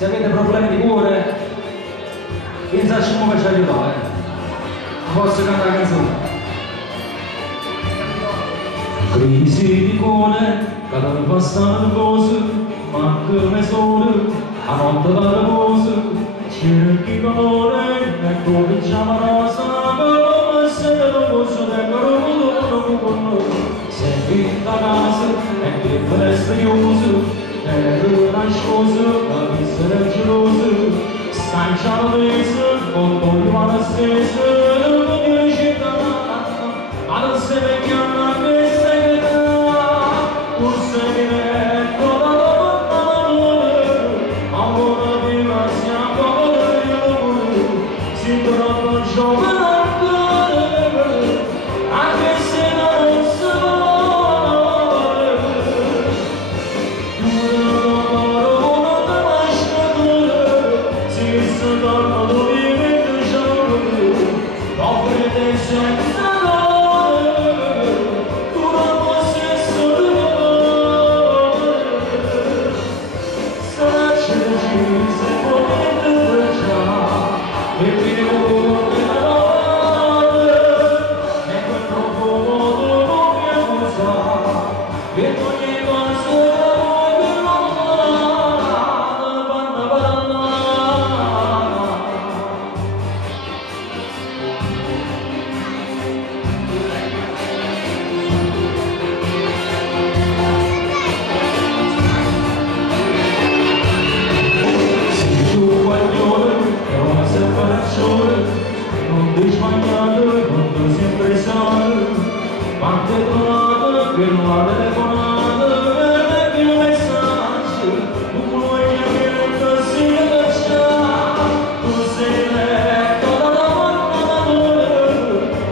Se avete problemi di cuore, pensate come ci aiutare. Posso cantare la canzone? Crisi di cuore, cada mi fa stare nervoso, manca me sole, a notte da riposo, cerchi calore, e cominciamo a rosa, come se non posso tenere con noi. Sei in casa, e che finestre chiuse, e nascoso, la vista è geloso, stai già la mesa, con poi va la stessa, non mi riesci da ma non si vede a me sei da, tu sei netto da domani, amore prima siamo noi, si trova giovane ancora, anche se non si vuole, una lasciatura, si torna l'uvimento giorno, offrite senza non ti sbagliare, non ti sempre sale, quante parole che non ha telefonate, e che messaggio, tu vuoi che non si lascia, tu sei letto da davanti,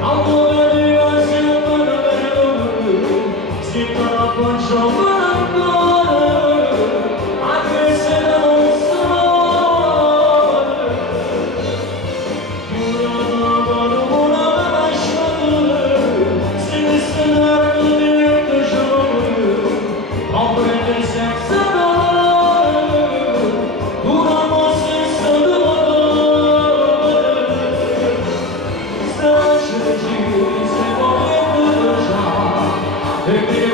amore di cose ancora per si troppo giovane ancora, anche se non Hey,